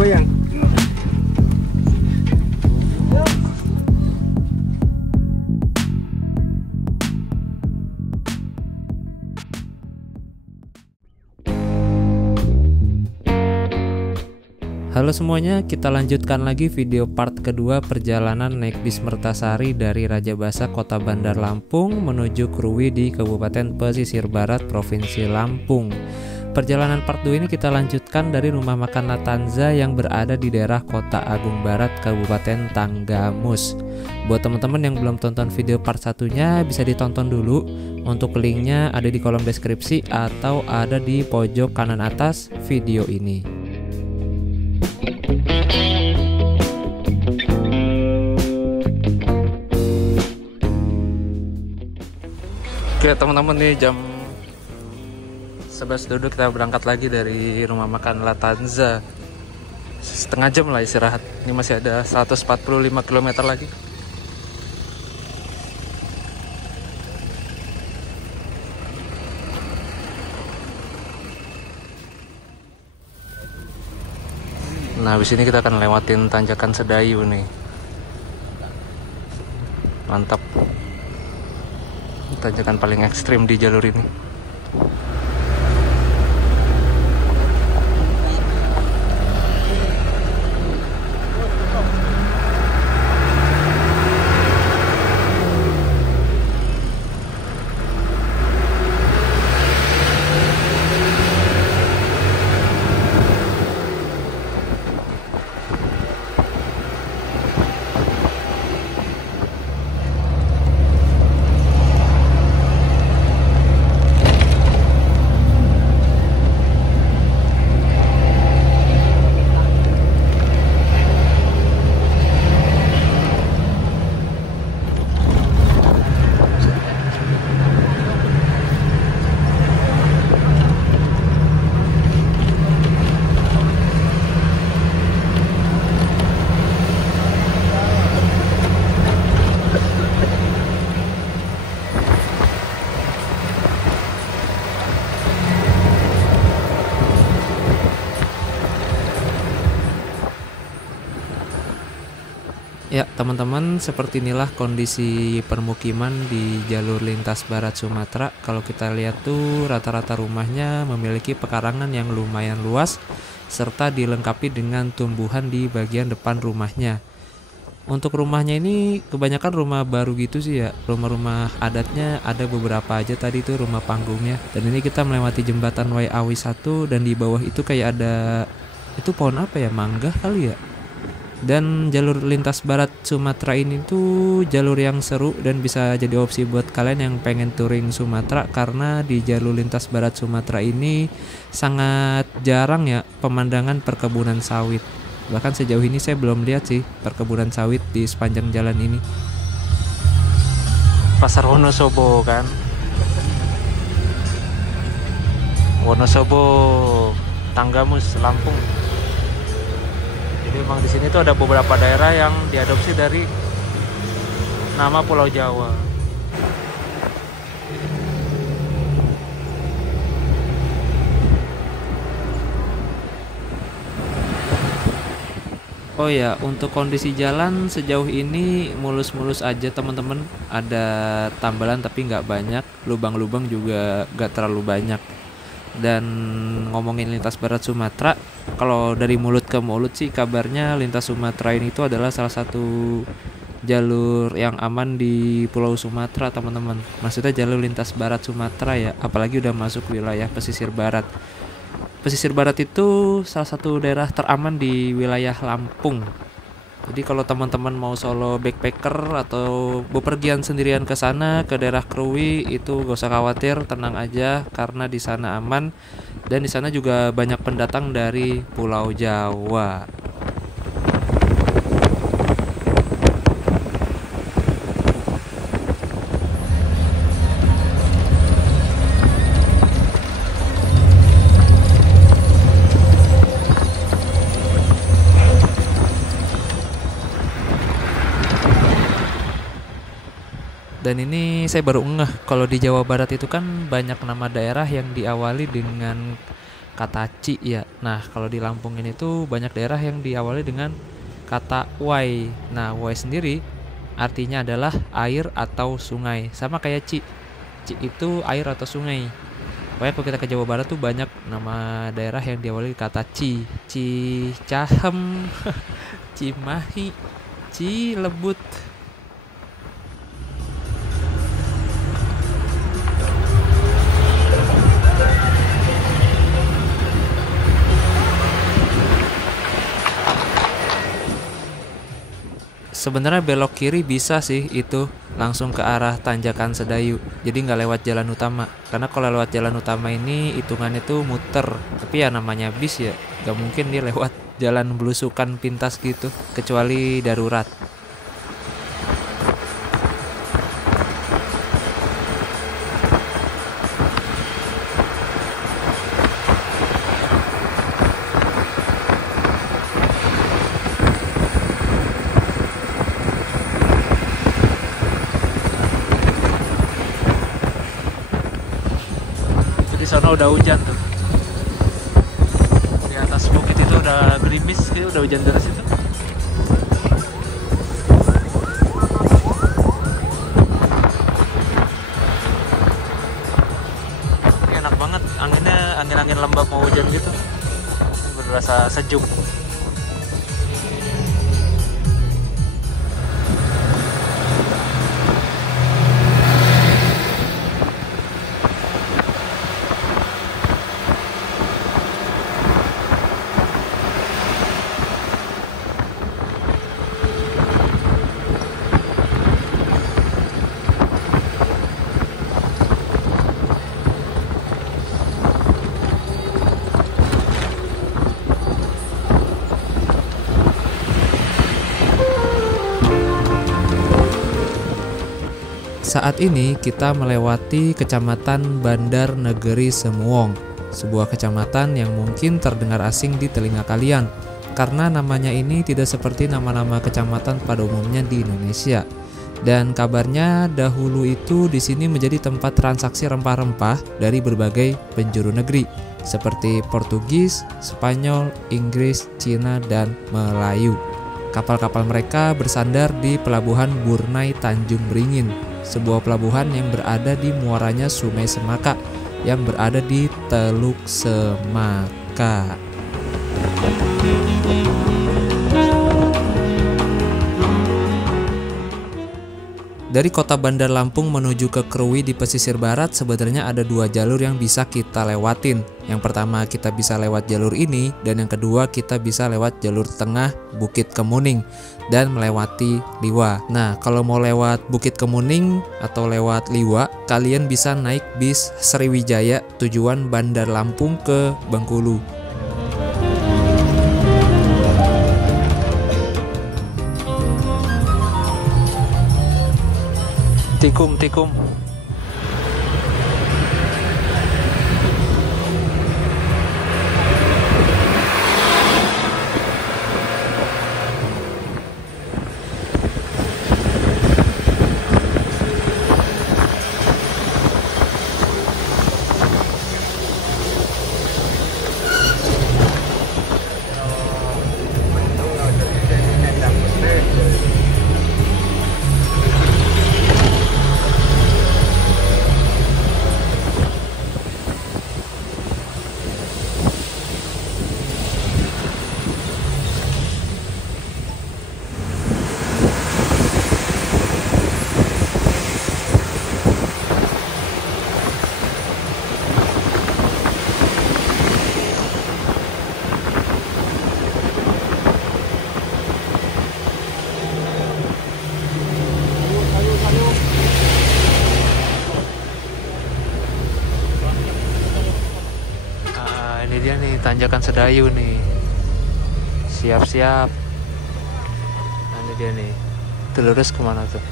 goyang. Halo semuanya, kita lanjutkan lagi video part kedua perjalanan naik bis Mertasari dari Rajabasa Kota Bandar Lampung menuju Kruwi di Kabupaten Pesisir Barat Provinsi Lampung. Perjalanan part 2 ini kita lanjutkan dari rumah makan Latanza yang berada di daerah Kota Agung Barat Kabupaten Tanggamus. Buat teman-teman yang belum tonton video part satunya bisa ditonton dulu. Untuk linknya ada di kolom deskripsi atau ada di pojok kanan atas video ini. Oke teman-teman, nih jam 11 duduk kita berangkat lagi dari rumah makan Latanza. Setengah jam lah istirahat. Ini masih ada 145 km lagi. Nah, habis ini kita akan lewatin tanjakan Sedayu nih. Mantap. Tanjakan paling ekstrim di jalur ini. Ya teman-teman, seperti inilah kondisi permukiman di jalur lintas barat Sumatera. Kalau kita lihat tuh rata-rata rumahnya memiliki pekarangan yang lumayan luas serta dilengkapi dengan tumbuhan di bagian depan rumahnya. Untuk rumahnya ini kebanyakan rumah baru gitu sih ya. Rumah-rumah adatnya ada beberapa aja tadi tuh rumah panggungnya. Dan ini kita melewati jembatan Waiawi 1 dan di bawah itu kayak ada, itu pohon apa ya, mangga kali ya. Dan jalur lintas barat Sumatera ini tuh jalur yang seru dan bisa jadi opsi buat kalian yang pengen touring Sumatera, karena di jalur lintas barat Sumatera ini sangat jarang ya pemandangan perkebunan sawit. Bahkan sejauh ini saya belum lihat sih perkebunan sawit di sepanjang jalan ini. Pasar Wonosobo kan. Wonosobo, Tanggamus, Lampung. Jadi memang di sini tuh ada beberapa daerah yang diadopsi dari nama Pulau Jawa. Oh ya, untuk kondisi jalan sejauh ini mulus-mulus aja teman-teman. Ada tambalan tapi nggak banyak, lubang-lubang juga nggak terlalu banyak. Dan ngomongin lintas barat Sumatera, kalau dari mulut ke mulut sih kabarnya lintas Sumatera ini itu adalah salah satu jalur yang aman di Pulau Sumatera teman-teman. Maksudnya jalur lintas barat Sumatera ya, apalagi udah masuk wilayah pesisir barat. Pesisir barat itu salah satu daerah teraman di wilayah Lampung. Jadi kalau teman-teman mau solo backpacker atau bepergian sendirian ke sana ke daerah Kruwi, itu gak usah khawatir, tenang aja karena di sana aman dan di sana juga banyak pendatang dari Pulau Jawa. Dan ini saya baru ngeh kalau di Jawa Barat itu kan banyak nama daerah yang diawali dengan kata ci ya. Nah, kalau di Lampung ini tuh banyak daerah yang diawali dengan kata wai. Nah, wai sendiri artinya adalah air atau sungai. Sama kayak ci. Ci itu air atau sungai. Pokoknya kalau kita ke Jawa Barat tuh banyak nama daerah yang diawali kata ci. Cicahem, Cimahi, Cilebut. Sebenarnya belok kiri bisa sih itu langsung ke arah Tanjakan Sedayu. Jadi nggak lewat jalan utama. Karena kalau lewat jalan utama ini hitungannya tuh muter. Tapi ya namanya bis ya, nggak mungkin dia lewat jalan belusukan pintas gitu. Kecuali darurat. Di sana udah hujan tuh. Di atas bukit itu udah gerimis, ya udah hujan deras itu. Ini enak banget, anginnya angin-angin lembab mau hujan gitu. Berasa sejuk. Saat ini kita melewati Kecamatan Bandar Negeri Semuong, sebuah kecamatan yang mungkin terdengar asing di telinga kalian, karena namanya ini tidak seperti nama-nama kecamatan pada umumnya di Indonesia. Dan kabarnya dahulu itu di sini menjadi tempat transaksi rempah-rempah dari berbagai penjuru negeri, seperti Portugis, Spanyol, Inggris, Cina, dan Melayu. Kapal-kapal mereka bersandar di Pelabuhan Burnai Tanjung Beringin, sebuah pelabuhan yang berada di muaranya Sungai Semaka yang berada di Teluk Semaka. Dari kota Bandar Lampung menuju ke Krui di pesisir barat sebenarnya ada dua jalur yang bisa kita lewatin. Yang pertama kita bisa lewat jalur ini, dan yang kedua kita bisa lewat jalur tengah Bukit Kemuning dan melewati Liwa. Nah, kalau mau lewat Bukit Kemuning atau lewat Liwa, kalian bisa naik bis Sriwijaya tujuan Bandar Lampung ke Bengkulu. Tikung. Ini dia nih Tanjakan Sedayu nih. Siap-siap. Nah, ini dia nih. Itu lurus kemana tuh?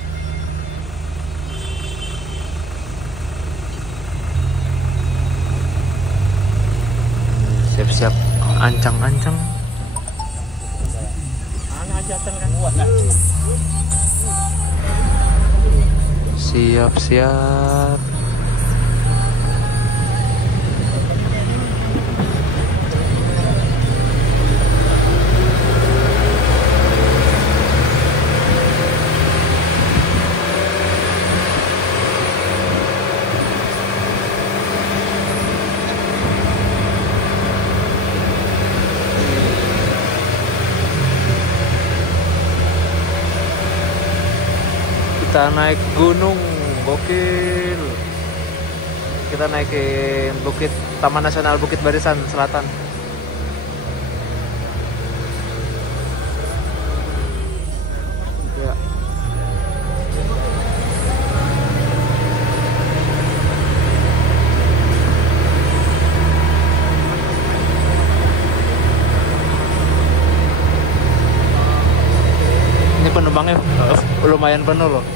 Siap-siap. Ancang-ancang. Siap-siap. bisa naik gunung, gokil. Kita naikin bukit Taman Nasional Bukit Barisan Selatan. Ya. Ini penumpangnya lumayan penuh loh.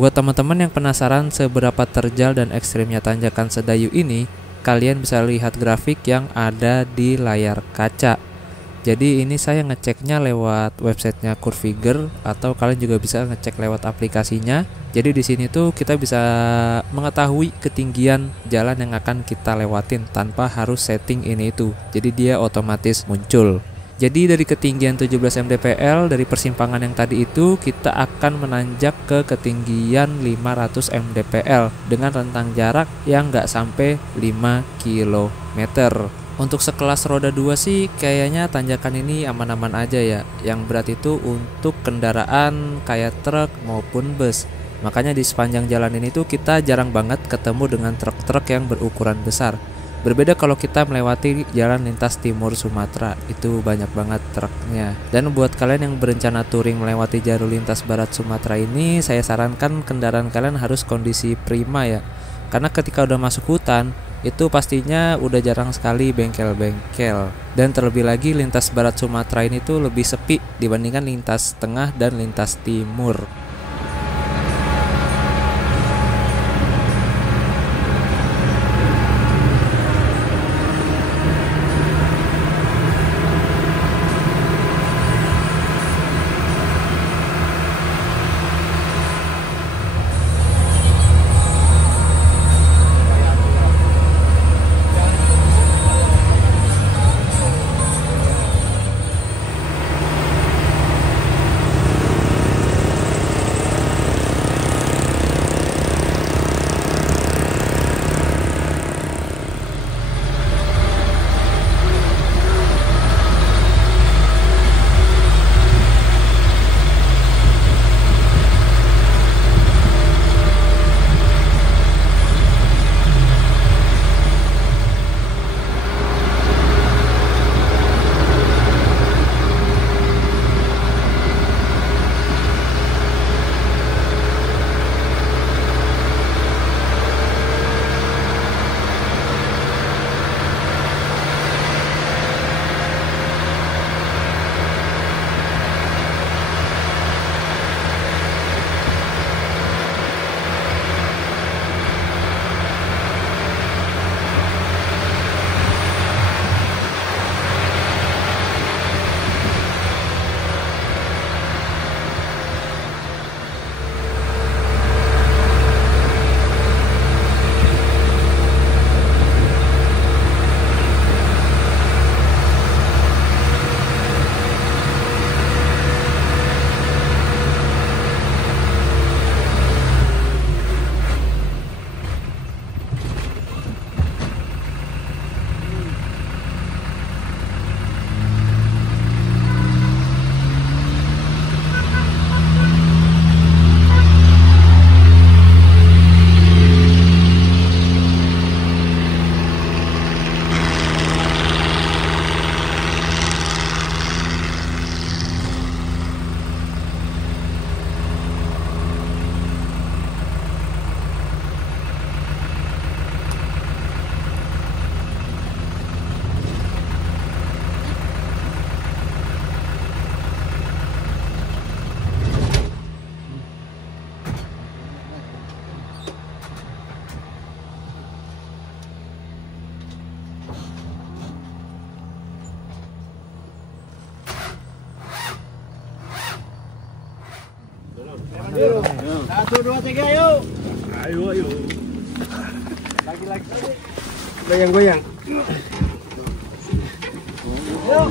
Buat teman-teman yang penasaran seberapa terjal dan ekstrimnya tanjakan Sedayu ini, kalian bisa lihat grafik yang ada di layar kaca. Jadi ini saya ngeceknya lewat websitenya Curviger, atau kalian juga bisa ngecek lewat aplikasinya. Jadi di sini tuh kita bisa mengetahui ketinggian jalan yang akan kita lewatin tanpa harus setting ini itu. Jadi dia otomatis muncul. Jadi dari ketinggian 17 mdpl dari persimpangan yang tadi itu kita akan menanjak ke ketinggian 500 mdpl dengan rentang jarak yang nggak sampai 5 km. Untuk sekelas roda 2 sih kayaknya tanjakan ini aman-aman aja ya. Yang berat itu untuk kendaraan kayak truk maupun bus. Makanya di sepanjang jalan ini tuh kita jarang banget ketemu dengan truk-truk yang berukuran besar. Berbeda kalau kita melewati jalan lintas timur Sumatera, itu banyak banget truknya. Dan buat kalian yang berencana touring melewati jalur lintas barat Sumatera ini, saya sarankan kendaraan kalian harus kondisi prima ya. Karena ketika udah masuk hutan, itu pastinya udah jarang sekali bengkel-bengkel. Dan terlebih lagi lintas barat Sumatera ini tuh lebih sepi dibandingkan lintas tengah dan lintas timur. Satu, dua, tiga, yuk. Ayo. Lagi. Goyang-goyang. Yuk.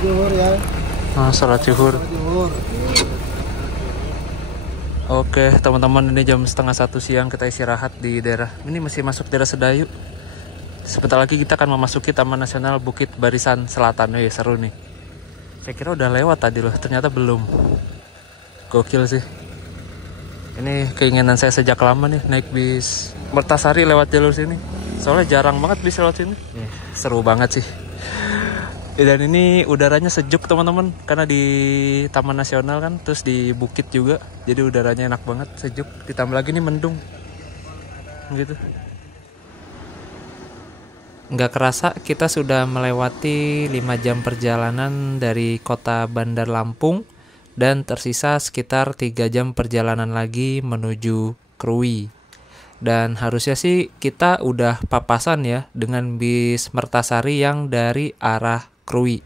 zuhur ya. Salat zuhur. Salat zuhur. Oke teman-teman, ini jam 12:30 siang, kita istirahat di daerah ini, masih masuk daerah Sedayu. Sebentar lagi kita akan memasuki Taman Nasional Bukit Barisan Selatan. Seru nih. Saya kira udah lewat tadi loh, ternyata belum. Gokil sih. Ini keinginan saya sejak lama nih, naik bis Mertasari lewat jalur sini. Soalnya jarang banget bis lewat sini. Seru banget sih. Dan ini udaranya sejuk teman-teman, karena di Taman Nasional kan, terus di bukit juga, jadi udaranya enak banget, sejuk. Ditambah lagi nih mendung, gitu. Nggak kerasa kita sudah melewati 5 jam perjalanan dari kota Bandar Lampung, dan tersisa sekitar 3 jam perjalanan lagi menuju Krui. Dan harusnya sih kita udah papasan ya dengan bis Mertasari yang dari arah Krui.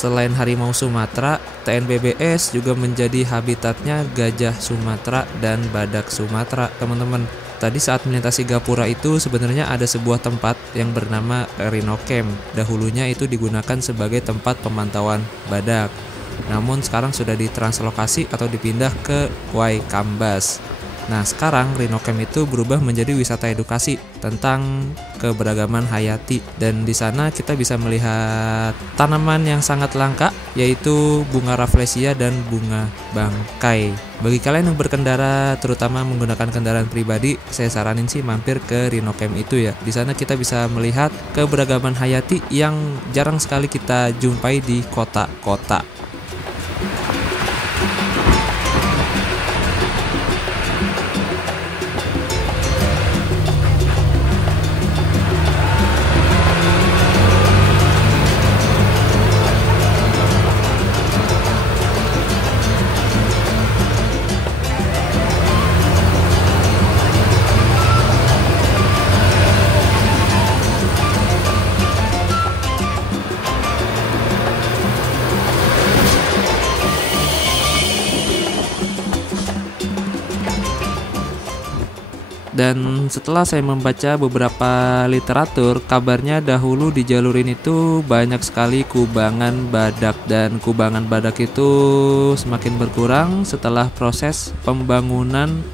Selain harimau Sumatera, TNBBS juga menjadi habitatnya gajah Sumatera dan badak Sumatera, teman-teman. Tadi saat melintasi Gapura itu sebenarnya ada sebuah tempat yang bernama Rhino Camp. Dahulunya itu digunakan sebagai tempat pemantauan badak. Namun sekarang sudah ditranslokasi atau dipindah ke Waikambas. Nah, sekarang Rhino Camp itu berubah menjadi wisata edukasi tentang keberagaman hayati, dan di sana kita bisa melihat tanaman yang sangat langka, yaitu bunga rafflesia dan bunga bangkai. Bagi kalian yang berkendara, terutama menggunakan kendaraan pribadi, saya saranin sih mampir ke Rhino Camp itu ya. Di sana kita bisa melihat keberagaman hayati yang jarang sekali kita jumpai di kota-kota. Dan setelah saya membaca beberapa literatur, kabarnya dahulu di jalur ini tuh banyak sekali kubangan badak, dan kubangan badak itu semakin berkurang setelah proses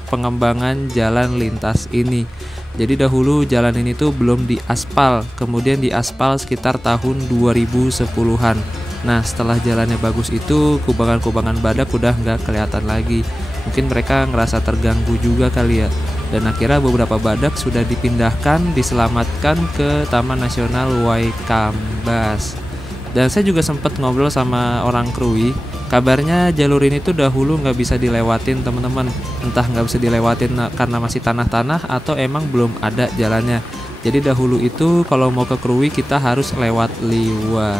pengembangan jalan lintas ini. Jadi dahulu jalan ini tuh belum diaspal, kemudian diaspal sekitar tahun 2010-an. Nah, setelah jalannya bagus itu, kubangan-kubangan badak udah nggak kelihatan lagi. Mungkin mereka ngerasa terganggu juga kali ya. Dan akhirnya beberapa badak sudah dipindahkan, diselamatkan ke Taman Nasional Waikambas. Dan saya juga sempat ngobrol sama orang Krui. Kabarnya jalur ini tuh dahulu nggak bisa dilewatin teman-teman. Entah nggak bisa dilewatin karena masih tanah-tanah atau emang belum ada jalannya. Jadi dahulu itu kalau mau ke Krui kita harus lewat Liwa.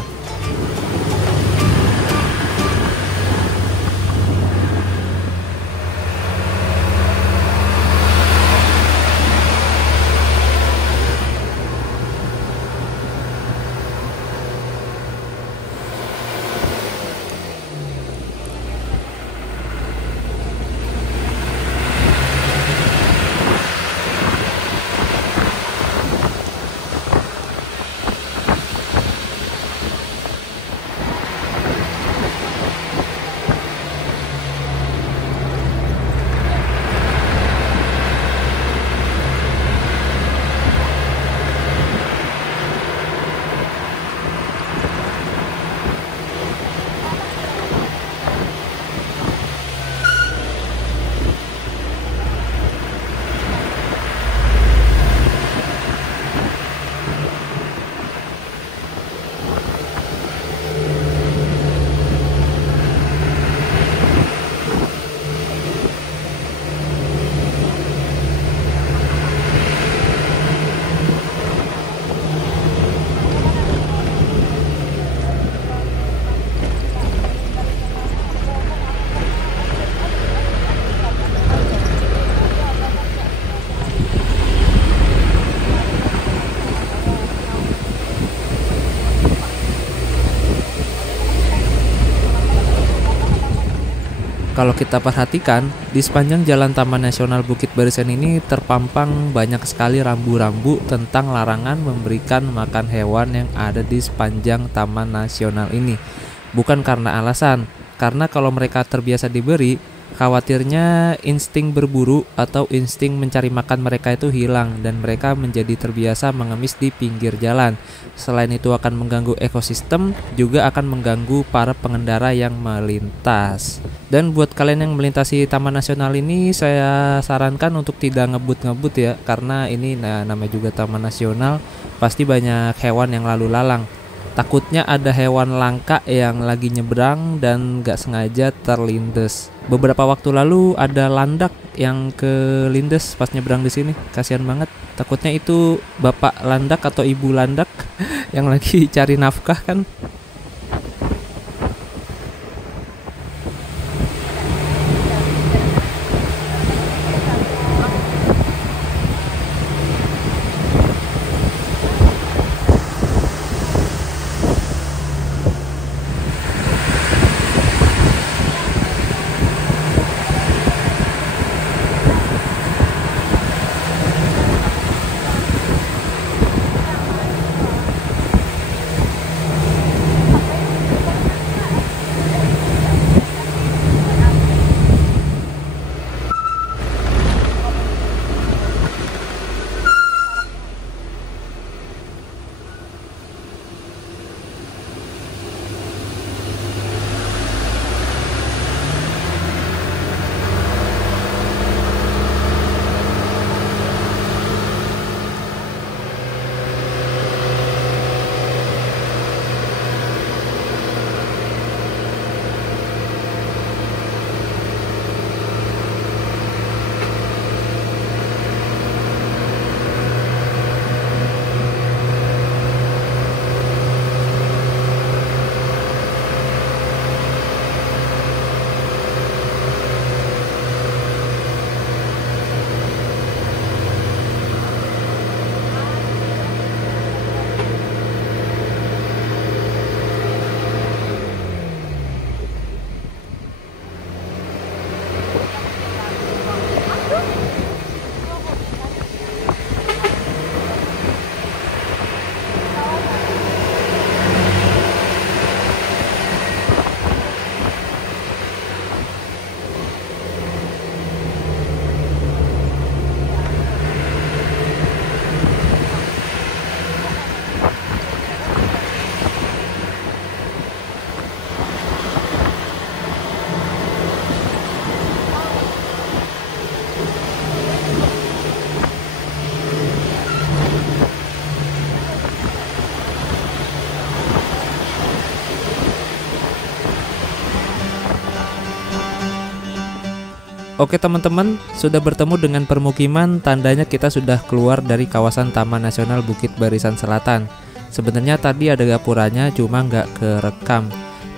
Kalau kita perhatikan, di sepanjang jalan Taman Nasional Bukit Barisan ini terpampang banyak sekali rambu-rambu tentang larangan memberikan makan hewan yang ada di sepanjang Taman Nasional ini. Bukan karena alasan, karena kalau mereka terbiasa diberi, khawatirnya insting berburu atau insting mencari makan mereka itu hilang dan mereka menjadi terbiasa mengemis di pinggir jalan. Selain itu akan mengganggu ekosistem, juga akan mengganggu para pengendara yang melintas. Dan buat kalian yang melintasi Taman Nasional ini, saya sarankan untuk tidak ngebut-ngebut ya, karena ini namanya juga Taman Nasional, pasti banyak hewan yang lalu lalang. Takutnya ada hewan langka yang lagi nyebrang dan gak sengaja terlindes. Beberapa waktu lalu ada landak yang kelindes pas nyebrang di sini. Kasihan banget. Takutnya itu bapak landak atau ibu landak yang lagi cari nafkah kan. Oke teman-teman, sudah bertemu dengan permukiman, tandanya kita sudah keluar dari kawasan Taman Nasional Bukit Barisan Selatan. Sebenarnya tadi ada gapuranya, cuma nggak kerekam.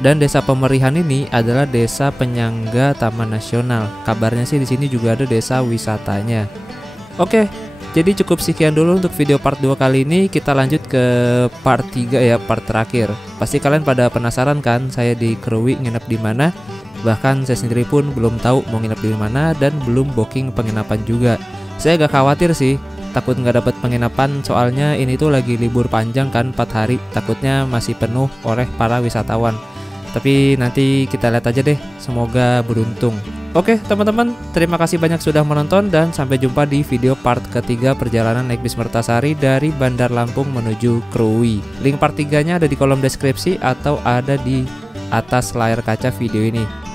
Dan desa Pemerihan ini adalah desa penyangga Taman Nasional. Kabarnya sih di sini juga ada desa wisatanya. Oke, jadi cukup sekian dulu untuk video part 2 kali ini. Kita lanjut ke part 3 ya, part terakhir. Pasti kalian pada penasaran kan saya di Krui nginep di mana? Bahkan saya sendiri pun belum tahu mau nginep di mana dan belum booking penginapan juga. Saya agak khawatir sih, takut nggak dapat penginapan, soalnya ini tuh lagi libur panjang kan, 4 hari. Takutnya masih penuh oleh para wisatawan. Tapi nanti kita lihat aja deh, semoga beruntung. Oke teman-teman, terima kasih banyak sudah menonton dan sampai jumpa di video part ketiga perjalanan naik bis Mertasari dari Bandar Lampung menuju Krui. Link part 3-nya ada di kolom deskripsi atau ada di atas layar kaca video ini.